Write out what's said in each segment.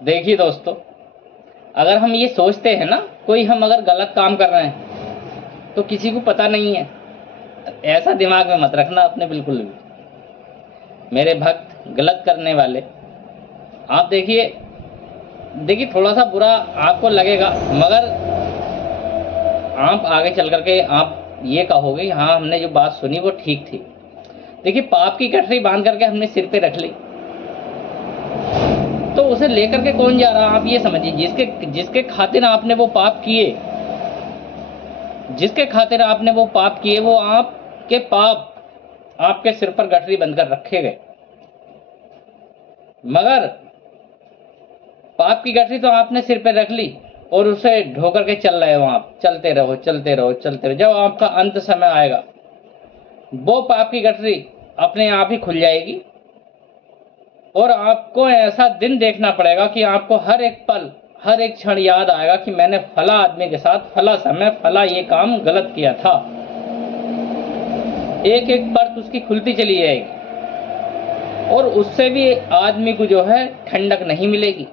देखिए दोस्तों, अगर हम ये सोचते हैं ना, कोई हम अगर गलत काम कर रहे हैं तो किसी को पता नहीं है, ऐसा दिमाग में मत रखना अपने बिल्कुल भी। मेरे भक्त गलत करने वाले, आप देखिए देखिए थोड़ा सा बुरा आपको लगेगा, मगर आप आगे चल करके आप ये कहोगे हाँ हमने जो बात सुनी वो ठीक थी। देखिए पाप की गठरी बांध करके हमने सिर पे रख ली, तो उसे लेकर के कौन जा रहा, आप ये समझिए। जिसके जिसके खातिर आपने वो पाप किए, जिसके खातिर आपने वो पाप किए, वो आपके पाप आपके सिर पर गठरी बंधकर रखे गए, मगर पाप की गठरी तो आपने सिर पे रख ली और उसे ढो करके चल रहे हो आप। चलते रहो चलते रहो चलते रहो, जब आपका अंत समय आएगा वो पाप की गठरी अपने आप ही खुल जाएगी और आपको ऐसा दिन देखना पड़ेगा कि आपको हर एक पल हर एक क्षण याद आएगा कि मैंने फला आदमी के साथ फला समय फला ये काम गलत किया था। एक एक परत उसकी खुलती चली जाएगी और उससे भी आदमी को जो है ठंडक नहीं मिलेगी,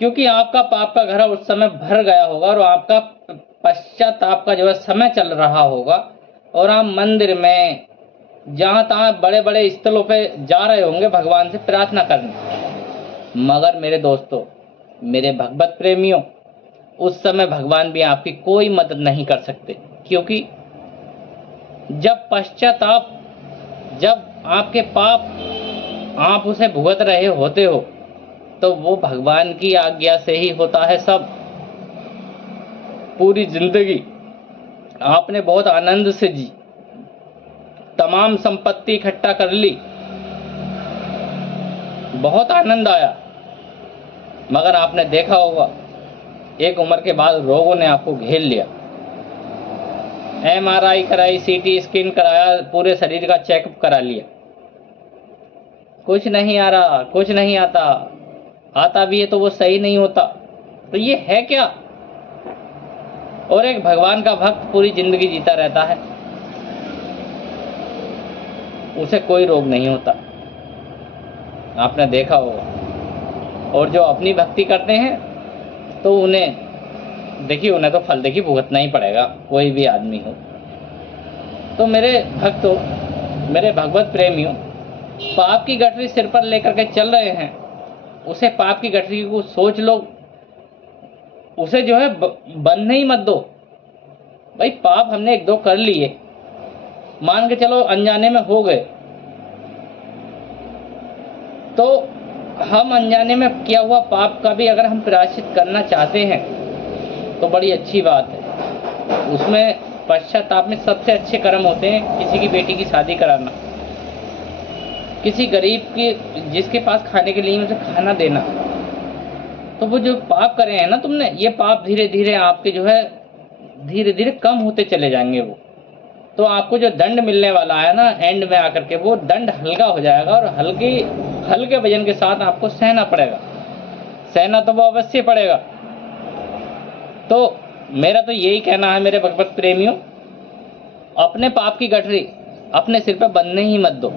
क्योंकि आपका पाप का घड़ा उस समय भर गया होगा और आपका पश्चाताप का जो है समय चल रहा होगा और आप मंदिर में जहाँ तहाँ बड़े बड़े स्थलों पे जा रहे होंगे भगवान से प्रार्थना करने। मगर मेरे दोस्तों, मेरे भगवत प्रेमियों, उस समय भगवान भी आपकी कोई मदद नहीं कर सकते, क्योंकि जब पश्चाताप, जब आपके पाप आप उसे भुगत रहे होते हो, तो वो भगवान की आज्ञा से ही होता है सब। पूरी जिंदगी आपने बहुत आनंद से जी, तमाम संपत्ति इकट्ठा कर ली, बहुत आनंद आया, मगर आपने देखा होगा एक उम्र के बाद रोगों ने आपको घेर लिया। MRI कराई, CT स्कैन कराया, पूरे शरीर का चेकअप करा लिया, कुछ नहीं आ रहा, कुछ नहीं आता, आता भी है तो वो सही नहीं होता। तो ये है क्या? और एक भगवान का भक्त पूरी जिंदगी जीता रहता है, उसे कोई रोग नहीं होता, आपने देखा होगा। और जो अपनी भक्ति करते हैं तो उन्हें देखिए, उन्हें तो फल देखिए भुगतना ही पड़ेगा, कोई भी आदमी हो। तो मेरे भक्तों, मेरे भगवत प्रेमियों, पाप की गठरी सिर पर लेकर के चल रहे हैं, उसे पाप की गठरी को सोच लो, उसे जो है बंधने ही मत दो। भाई पाप हमने एक दो कर लिए, मान के चलो अनजाने में हो गए, तो हम अनजाने में किया हुआ पाप का भी अगर हम प्रायश्चित करना चाहते हैं तो बड़ी अच्छी बात है। उसमें पश्चाताप में सबसे अच्छे कर्म होते हैं किसी की बेटी की शादी कराना, किसी गरीब की जिसके पास खाने के लिए उसे खाना देना। तो वो जो पाप करे हैं ना तुमने, ये पाप धीरे धीरे आपके जो है धीरे धीरे कम होते चले जाएंगे। वो तो आपको जो दंड मिलने वाला है ना एंड में आकर के, वो दंड हल्का हो जाएगा और हल्के वजन के साथ आपको सहना पड़ेगा। सहना तो वो अवश्य पड़ेगा। तो मेरा तो यही कहना है मेरे भगवत प्रेमियों, अपने पाप की गठरी अपने सिर पे बंधने ही मत दो।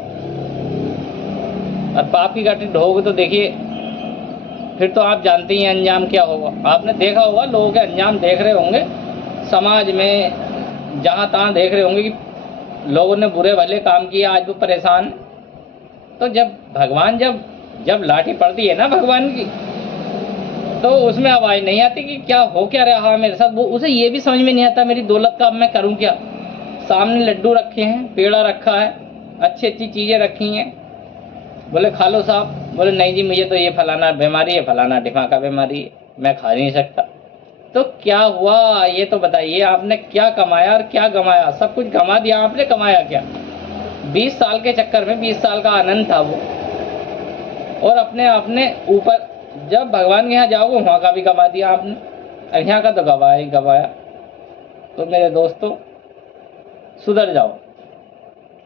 और पाप की गठरी ढोगे तो देखिए फिर तो आप जानते ही हैं अंजाम क्या होगा। आपने देखा होगा, लोगों के अंजाम देख रहे होंगे, समाज में जहाँ तहाँ देख रहे होंगे कि लोगों ने बुरे भले काम किए, आज वो परेशान। तो जब भगवान जब लाठी पड़ती है ना भगवान की, तो उसमें आवाज़ नहीं आती कि क्या हो क्या रहा है मेरे साथ। वो उसे ये भी समझ में नहीं आता मेरी दौलत का अब मैं करूँ क्या। सामने लड्डू रखे हैं, पेड़ा रखा है, अच्छी अच्छी चीज़ें रखी हैं, बोले खा लो साहब, बोले नहीं जी मुझे तो ये फलाना बीमारी है, फलाना ढिमाका बीमारी है, मैं खा नहीं सकता। तो क्या हुआ ये तो बताइए, आपने क्या कमाया और क्या गमाया? सब कुछ गमा दिया आपने, कमाया क्या? 20 साल के चक्कर में 20 साल का आनंद था वो, और अपने ऊपर जब भगवान के यहाँ जाओगे वहाँ का भी गवा दिया आपने, और यहाँ का तो गवाया ही गवाया। तो मेरे दोस्तों सुधर जाओ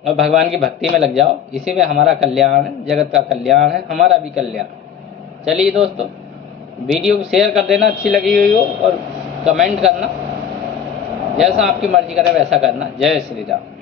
और भगवान की भक्ति में लग जाओ, इसी में हमारा कल्याण है, जगत का कल्याण है, हमारा भी कल्याण। चलिए दोस्तों, वीडियो को शेयर कर देना अच्छी लगी हुई हो, और कमेंट करना, जैसा आपकी मर्जी करे वैसा करना। जय श्री राम।